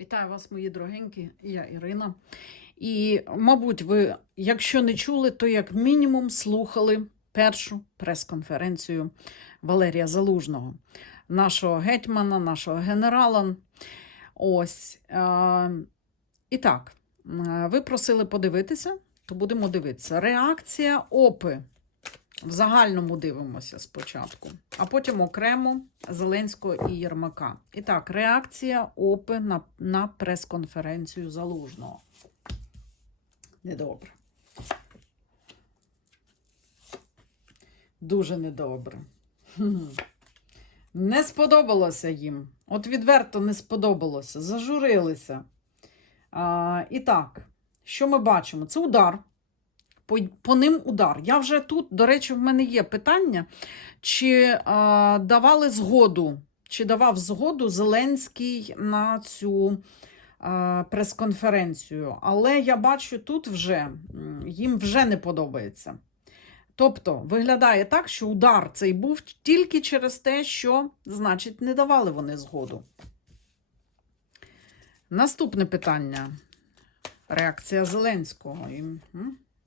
Вітаю вас, мої дорогенькі, я Ірина. І, мабуть, ви, якщо не чули, то як мінімум слухали першу прес-конференцію Валерія Залужного, нашого гетьмана, нашого генерала. Ось. І так, ви просили подивитися, то будемо дивитися. Реакція ОПИ. В загальному дивимося спочатку, а потім окремо Зеленського і Єрмака. І так, реакція ОПИ на, на прес-конференцію Залужного. Недобре. Дуже недобре. Не сподобалося їм. От відверто не сподобалося. Зажурилися. А, і так, що ми бачимо? Це удар по, по ним удар. Я вже тут, до речі, в мене є питання, чи а, давали згоду, чи давав згоду Зеленський на цю прес-конференцію. Але я бачу, тут вже їм вже не подобається. Тобто, виглядає так, що удар цей був тільки через те, що, значить, не давали вони згоду. Наступне питання. Реакція Зеленського.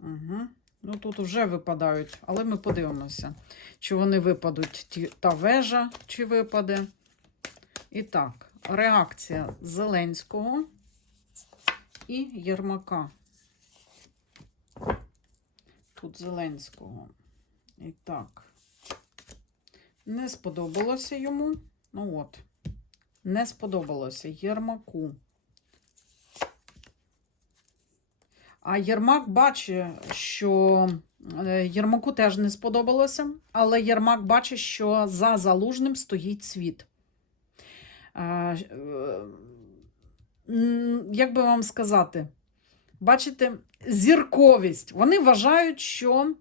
Угу. Ну тут вже випадають, але ми подивимося, чи вони випадуть ті, та вежа, чи випаде. І так, реакція Зеленського і Єрмака. Тут Зеленського. І так. Не сподобалося йому. Ну от. Не сподобалося Єрмаку. А Єрмак бачить, що е, Єрмаку теж не сподобалося, але Єрмак бачить, що за залужним стоїть світ. Е, Як би вам сказати, бачите, зірковість. Вони вважають, що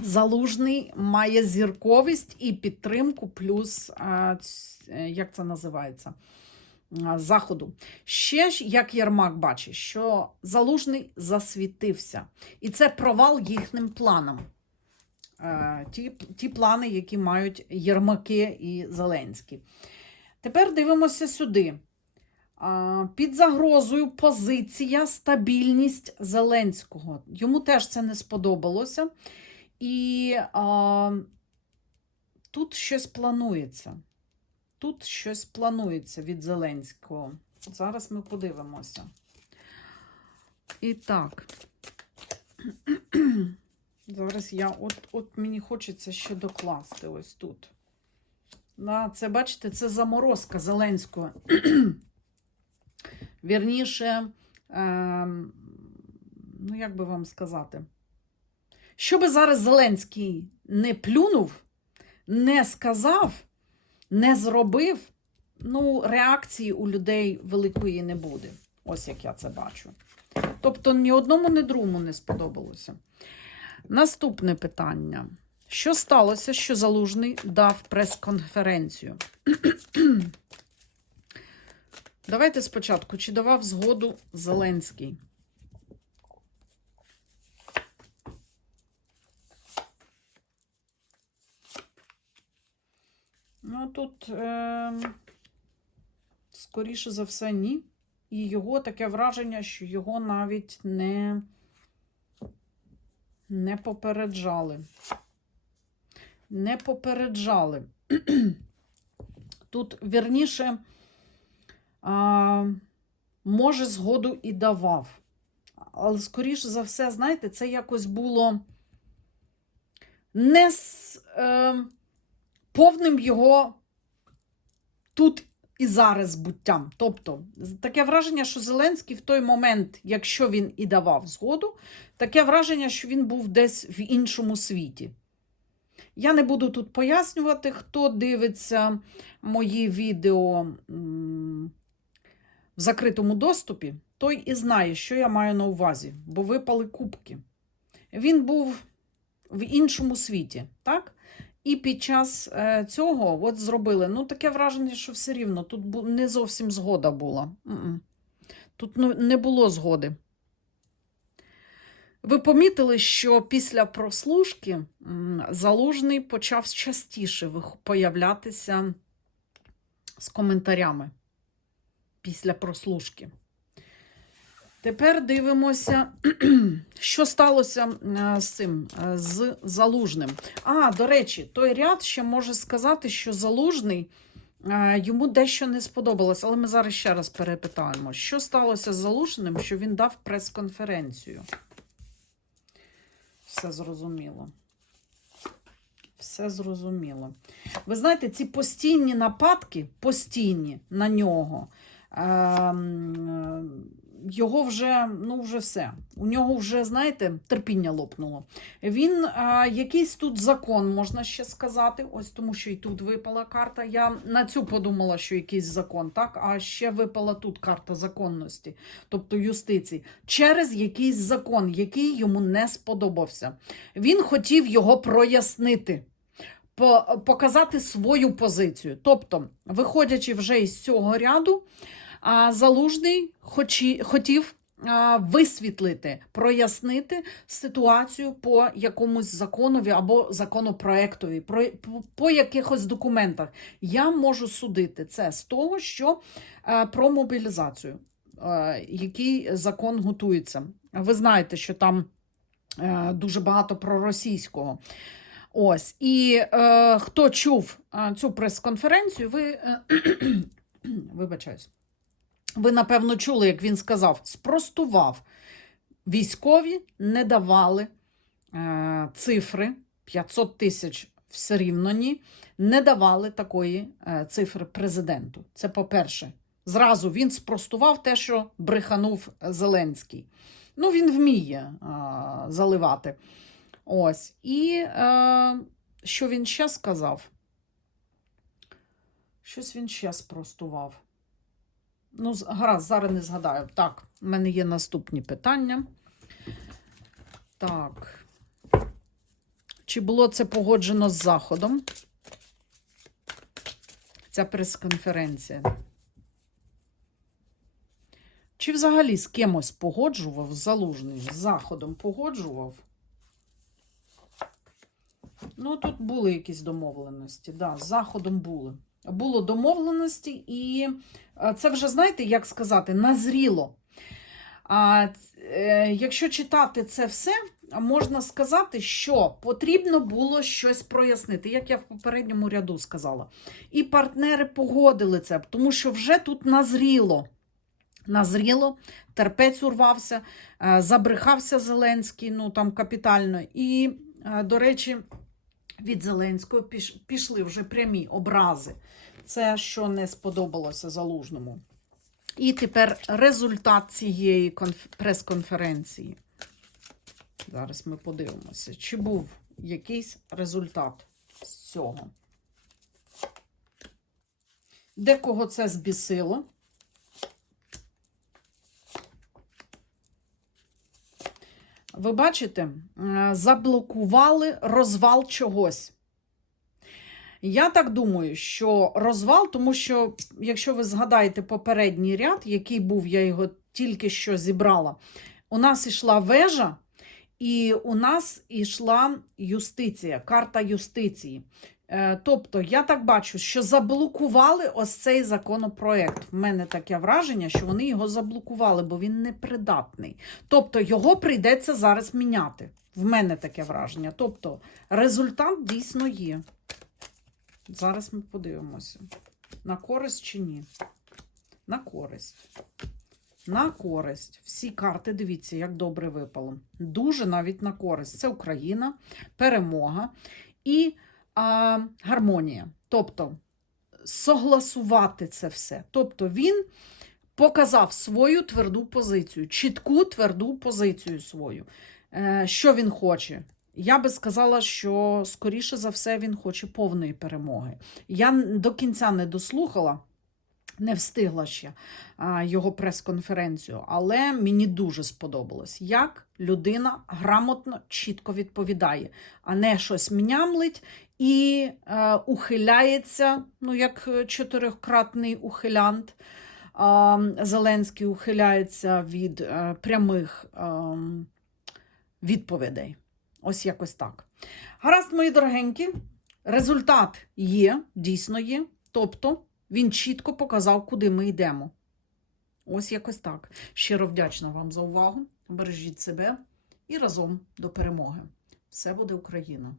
залужний має зірковість і підтримку, плюс, е, як це називається? Заходу. Ще ж, як Єрмак бачить, що Залужний засвітився. І це провал їхнім планам. Е, Ті, ті плани, які мають Єрмаки і Зеленський. Тепер дивимося сюди. Під загрозою позиція, стабільність Зеленського. Йому теж це не сподобалося. І а, тут щось планується. Тут щось планується від Зеленського. Зараз ми подивимося. І так. Зараз я от, от мені хочеться ще докласти ось тут. Да, це, бачите, це заморозка Зеленського. Вірніше, ем, ну, як би вам сказати, що би зараз Зеленський не плюнув, не сказав, не зробив, ну, реакції у людей великої не буде. Ось як я це бачу. Тобто ні одному, ні другому не сподобалося. Наступне питання. Що сталося, що Залужний дав прес-конференцію? Давайте спочатку, чи давав згоду Зеленський? Ну, тут, е, скоріше за все, ні. І його таке враження, що його навіть не, не попереджали. Не попереджали. Тут, вірніше, а, може, згоду і давав. Але, скоріше за все, знаєте, це якось було не з е, повним його тут і зараз буттям. Тобто, таке враження, що Зеленський в той момент, якщо він і давав згоду, таке враження, що він був десь в іншому світі. Я не буду тут пояснювати, хто дивиться мої відео в закритому доступі, той і знає, що я маю на увазі, бо випали кубки. Він був в іншому світі, так? І під час е, цього от зробили. Ну, таке враження, що все рівно тут не зовсім згода була. Тут ну, не було згоди. Ви помітили, що після прослушки залужний почав частіше появлятися з коментарями. після прослушки. Тепер дивимося, що сталося е, з цим, е, з залужним. А, до речі, той ряд ще може сказати, що залужний е, йому дещо не сподобалось, але ми зараз ще раз перепитаємо, що сталося з залужним, що він дав прес-конференцію. Все зрозуміло. Все зрозуміло. Ви знаєте, ці постійні нападки, постійні на нього. ем, його вже, ну, вже все. У нього вже, знаєте, терпіння лопнуло. Він а, якийсь тут закон, можна ще сказати. Ось тому, що і тут випала карта. Я на цю подумала, що якийсь закон, так? А ще випала тут карта законності, тобто юстиції, через якийсь закон, який йому не сподобався. Він хотів його прояснити. Показати свою позицію. Тобто, виходячи вже із цього ряду, Залужний хотів висвітлити, прояснити ситуацію по якомусь законові або законопроектові, про, по, якихось документах. Я можу судити це з того, що е, про мобілізацію, е, який закон готується. Ви знаєте, що там е, дуже багато проросійського. Ось, і е, хто чув цю прес-конференцію, ви е, вибачаюсь. Ви, напевно, чули, як він сказав, спростував. Військові не давали е, цифри 500 тисяч все рівно ні, не давали такої е, цифри президенту. Це по-перше. Зразу він спростував те, що бреханув Зеленський. Ну, він вміє е, заливати. Ось. І е, що він ще сказав? Щось він ще спростував. Ну, гаразд, зараз не згадаю. Так, в мене є наступні питання. Так. Чи було це погоджено з Заходом? Ця прес-конференція. Чи взагалі з кимось погоджував залужний? З Заходом погоджував? Ну, тут були якісь домовленості. Да, з Заходом були. Було домовленості, і е, це вже, знаєте, як сказати, назріло. А, е, якщо читати це все, можна сказати, що потрібно було щось прояснити, як я в попередньому ряду сказала. І партнери погодили це, тому що вже тут назріло. Назріло, терпець урвався, е, забрехався Зеленський, ну там капітально. І, до речі, від Зеленського піш- пішли вже прямі образи. Це що не сподобалося залужному. І тепер результат цієї конф- прес-конференції. Зараз ми подивимося, чи був якийсь результат з цього. Декого це збісило. Ви бачите, е, заблокували розвал чогось. Я так думаю, що розвал, тому що, якщо ви згадаєте попередній ряд, який був, я його тільки що зібрала, у нас йшла вежа, і у нас йшла юстиція, карта юстиції. Е, Тобто, я так бачу, що заблокували ось цей законопроект. В мене таке враження, що вони його заблокували, бо він непридатний. Тобто його прийдеться зараз міняти. В мене таке враження. Тобто результат дійсно є. Зараз ми подивимося. На користь чи ні? На користь. На користь. Всі карти, дивіться, як добре випало. Дуже навіть на користь. Це Україна, перемога і а, гармонія. Тобто согласувати це все. Тобто він показав свою тверду позицію, чітку тверду позицію свою. Е, що він хоче? Я би сказала, що скоріше за все він хоче повної перемоги. Я до кінця не дослухала, не встигла ще а, його прес-конференцію, але мені дуже сподобалось, як людина грамотно, чітко відповідає, а не щось мнямлить і е, ухиляється, ну як чотирикратний ухилянт. А, Зеленський ухиляється від е, прямих ем, відповідей. Ось якось так. Гаразд, мої дорогенькі, результат є, дійсно є. Тобто він чітко показав, куди ми йдемо. Ось якось так. Щиро вдячна вам за увагу. Бережіть себе і разом до перемоги. Все буде Україна!